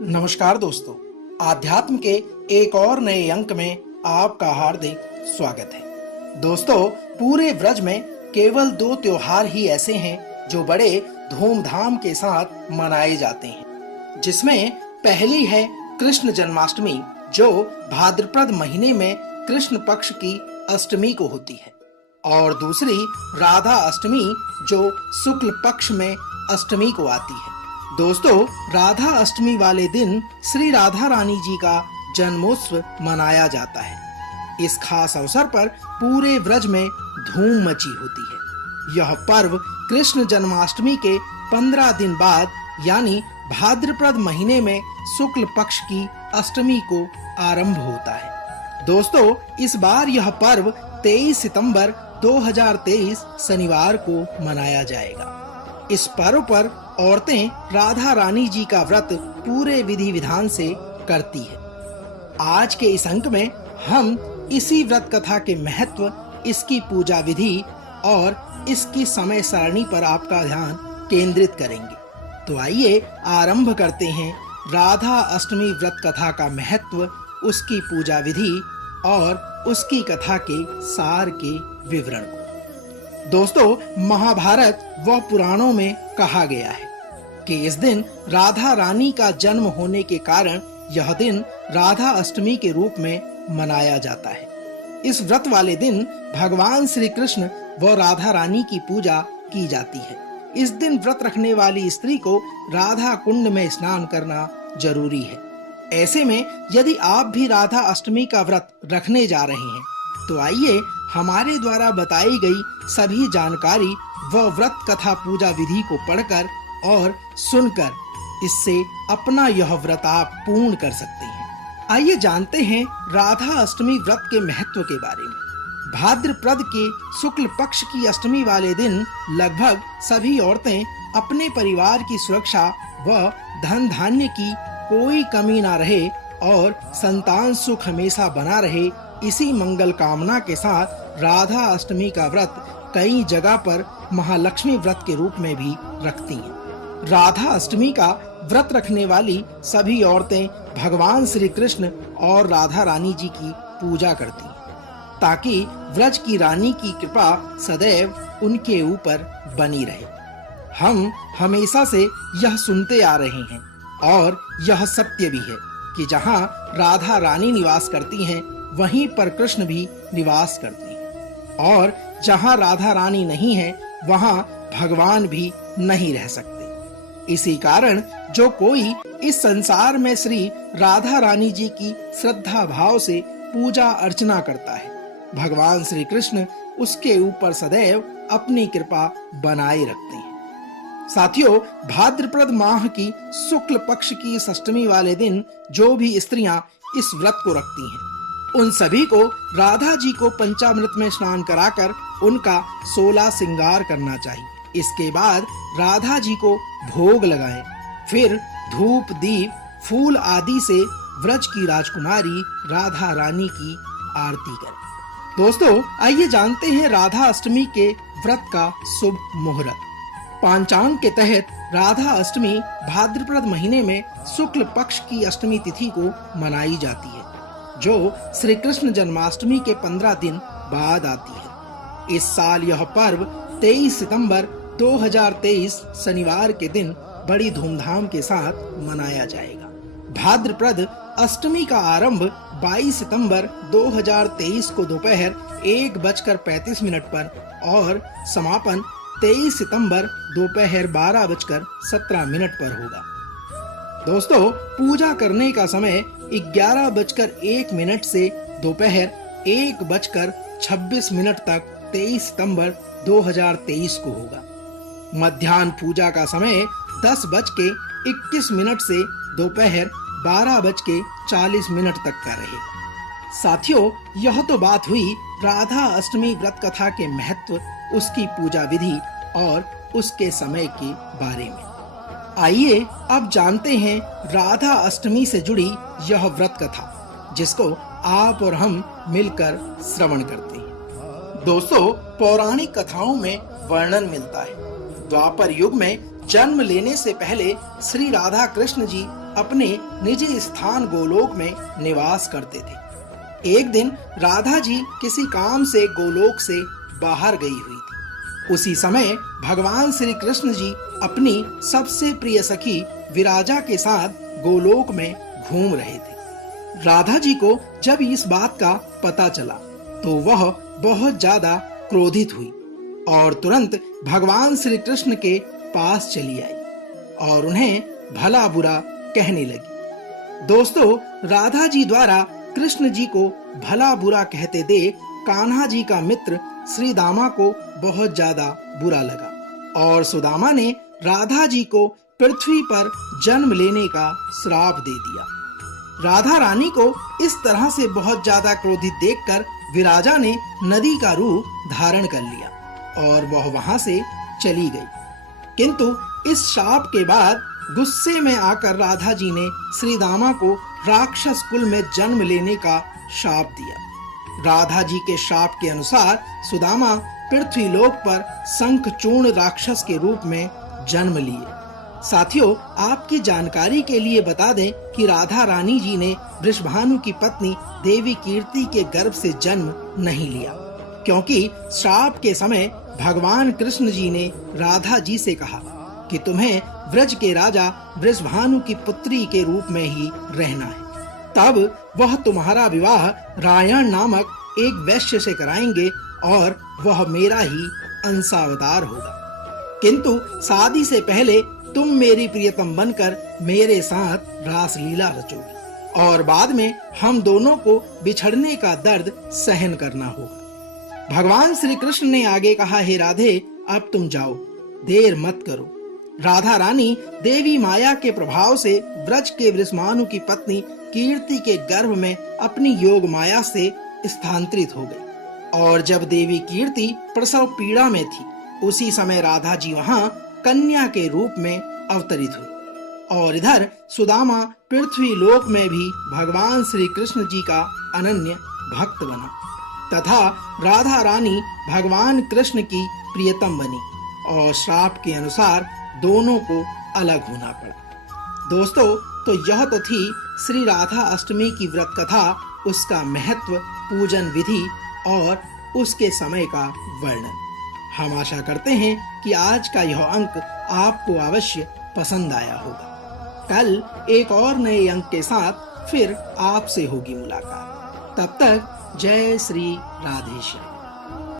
नमस्कार दोस्तों, आध्यात्म के एक और नए अंक में आपका हार्दिक स्वागत है। दोस्तों, पूरे ब्रज में केवल 2 त्योहार ही ऐसे हैं जो बड़े धूमधाम के साथ मनाए जाते हैं, जिसमें पहली है कृष्ण जन्माष्टमी, जो भाद्रपद महीने में कृष्ण पक्ष की अष्टमी को होती है, और दूसरी राधा अष्टमी, जो शुक्ल पक्ष में अष्टमी को आती है। दोस्तों, राधा अष्टमी वाले दिन श्री राधा रानी जी का जन्मोत्सव मनाया जाता है। इस खास अवसर पर पूरे ब्रज में धूम मची होती है। यह पर्व कृष्ण जन्माष्टमी के 15 दिन बाद यानी भाद्रपद महीने में शुक्ल पक्ष की अष्टमी को आरंभ होता है। दोस्तों, इस बार यह पर्व 23 सितंबर 2023 शनिवार को मनाया जाएगा। इस पर्व पर औरतें राधा रानी जी का व्रत पूरे विधि विधान से करती है। आज के इस अंक में हम इसी व्रत कथा के महत्व, इसकी पूजा विधि और इसकी समय सारणी पर आपका ध्यान केंद्रित करेंगे। तो आइए आरंभ करते हैं राधा अष्टमी व्रत कथा का महत्व, उसकी पूजा विधि और उसकी कथा के सार के विवरण को। दोस्तों, महाभारत व पुराणों में कहा गया है कि इस दिन राधा रानी का जन्म होने के कारण यह दिन राधा अष्टमी के रूप में मनाया जाता है। इस व्रत वाले दिन भगवान श्री कृष्ण व राधा रानी की पूजा की जाती है। इस दिन व्रत रखने वाली स्त्री को राधा कुंड में स्नान करना जरूरी है। ऐसे में यदि आप भी राधा अष्टमी का व्रत रखने जा रहे हैं, तो आइए हमारे द्वारा बताई गई सभी जानकारी व व्रत कथा पूजा विधि को पढ़कर और सुनकर इससे अपना यह व्रत आप पूर्ण कर सकते हैं। आइए जानते हैं राधा अष्टमी व्रत के महत्व के बारे में। भाद्रपद के शुक्ल पक्ष की अष्टमी वाले दिन लगभग सभी औरतें अपने परिवार की सुरक्षा व धन धान्य की कोई कमी ना रहे और संतान सुख हमेशा बना रहे, इसी मंगल कामना के साथ राधा अष्टमी का व्रत कई जगह पर महालक्ष्मी व्रत के रूप में भी रखती हैं। राधा अष्टमी का व्रत रखने वाली सभी औरतें भगवान श्री कृष्ण और राधा रानी जी की पूजा करती हैं, ताकि व्रज की रानी की कृपा सदैव उनके ऊपर बनी रहे। हम हमेशा से यह सुनते आ रहे हैं और यह सत्य भी है कि जहाँ राधा रानी निवास करती हैं, वहीं पर कृष्ण भी निवास करते हैं, और जहाँ राधा रानी नहीं है, वहाँ भगवान भी नहीं रह सकते। इसी कारण जो कोई इस संसार में श्री राधा रानी जी की श्रद्धा भाव से पूजा अर्चना करता है, भगवान श्री कृष्ण उसके ऊपर सदैव अपनी कृपा बनाए रखते हैं। साथियों, भाद्रपद माह की शुक्ल पक्ष की इस अष्टमी वाले दिन जो भी स्त्रियां इस व्रत को रखती हैं, उन सभी को राधा जी को पंचामृत में स्नान कराकर उनका 16 श्रृंगार करना चाहिए। इसके बाद राधा जी को भोग लगाएं, फिर धूप, दीप, फूल आदि से व्रज की राजकुमारी राधा रानी की आरती करें। दोस्तों, आइए जानते हैं राधा अष्टमी के व्रत का शुभ मुहूर्त। पांचांग के तहत राधा अष्टमी भाद्रपद महीने में शुक्ल पक्ष की अष्टमी तिथि को मनाई जाती है, जो श्री कृष्ण जन्माष्टमी के 15 दिन बाद आती है। इस साल यह पर्व 23 सितंबर 2023 शनिवार के दिन बड़ी धूमधाम के साथ मनाया जाएगा। भाद्रपद अष्टमी का आरंभ 22 सितंबर 2023 को दोपहर 1:35 पर और समापन 23 सितंबर दोपहर 12:17 पर होगा। दोस्तों, पूजा करने का समय 11:01 से दोपहर 1:26 तक 23 सितंबर 2023 को होगा। मध्याह्न पूजा का समय 10:21 से दोपहर 12:40 तक का रहेगा। साथियों, यह तो बात हुई राधा अष्टमी व्रत कथा के महत्व, उसकी पूजा विधि और उसके समय के बारे में। आइए अब जानते हैं राधा अष्टमी से जुड़ी यह व्रत कथा, जिसको आप और हम मिलकर श्रवण करते हैं। दोस्तों, पौराणिक कथाओं में वर्णन मिलता है, द्वापर युग में जन्म लेने से पहले श्री राधा कृष्ण जी अपने निजी स्थान गोलोक में निवास करते थे। एक दिन राधा जी किसी काम से गोलोक से बाहर गई हुई थी। उसी समय भगवान श्री कृष्ण जी अपनी सबसे प्रिय सखी विराजा के साथ गोलोक में घूम रहे थे। राधा जी को जब इस बात का पता चला तो वह बहुत ज्यादा क्रोधित हुई और तुरंत भगवान श्री कृष्ण के पास चली आई और उन्हें भला बुरा कहने लगी। दोस्तों, राधा जी द्वारा कृष्ण जी को भला बुरा कहते देख कान्हा जी का मित्र श्री दामा को बहुत ज्यादा बुरा लगा और सुदामा ने राधा जी को पृथ्वी पर जन्म लेने का श्राप दे दिया। राधा रानी को इस तरह से बहुत ज्यादा क्रोधित देखकर विराजा ने नदी का रूप धारण कर लिया और वह वहां से चली गई। किंतु इस शाप के बाद गुस्से में आकर राधा जी ने श्री दामा को राक्षस कुल में जन्म लेने का शाप दिया। राधा जी के शाप के अनुसार सुदामा पृथ्वी लोक पर शंखचूर्ण राक्षस के रूप में जन्म लिए। साथियों, आपकी जानकारी के लिए बता दें कि राधा रानी जी ने वृषभानु की पत्नी देवी कीर्ति के गर्भ से जन्म नहीं लिया, क्योंकि श्राप के समय भगवान कृष्ण जी ने राधा जी से कहा कि तुम्हें व्रज के राजा वृषभानु की पुत्री के रूप में ही रहना है। तब वह तुम्हारा विवाह रायण नामक एक वैश्य से कराएंगे और वह मेरा ही अंशावतार होगा। किंतु शादी से पहले तुम मेरी प्रियतम बनकर मेरे साथ रासलीला रचोगी और बाद में हम दोनों को बिछड़ने का दर्द सहन करना होगा। भगवान श्री कृष्ण ने आगे कहा, हे राधे, अब तुम जाओ, देर मत करो। राधा रानी देवी माया के प्रभाव से ब्रज के वृषभानु की पत्नी कीर्ति के गर्भ में अपनी योग माया से स्थानांतरित हो गई और जब देवी कीर्ति प्रसव पीड़ा में थी, उसी समय राधा जी वहां कन्या के रूप में अवतरित हुई और इधर सुदामा पृथ्वी लोक में भी भगवान श्री कृष्ण जी का अनन्य भक्त बना तथा राधा रानी भगवान कृष्ण की प्रियतम बनी और श्राप के अनुसार दोनों को अलग होना पड़ा। दोस्तों, तो यह तो थी श्री राधा अष्टमी की व्रत कथा, उसका महत्व, पूजन विधि और उसके समय का वर्णन। हम आशा करते हैं कि आज का यह अंक आपको अवश्य पसंद आया होगा। कल एक और नए अंक के साथ फिर आपसे होगी मुलाकात। तब तक जय श्री राधेश्याम।